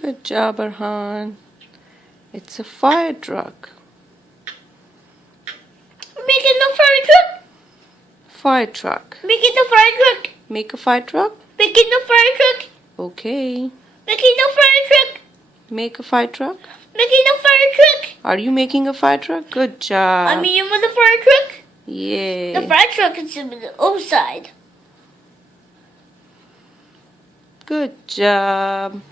Good job, Arhan. It's a fire truck. Making the fire truck. Fire truck. Making the fire truck. Make a fire truck? Making the fire truck. Okay. Making the fire truck. Make a fire truck? Making the fire truck. Are you making a fire truck? Good job. I'm in with the fire truck. Yeah. The fire truck is on the outside. Good job.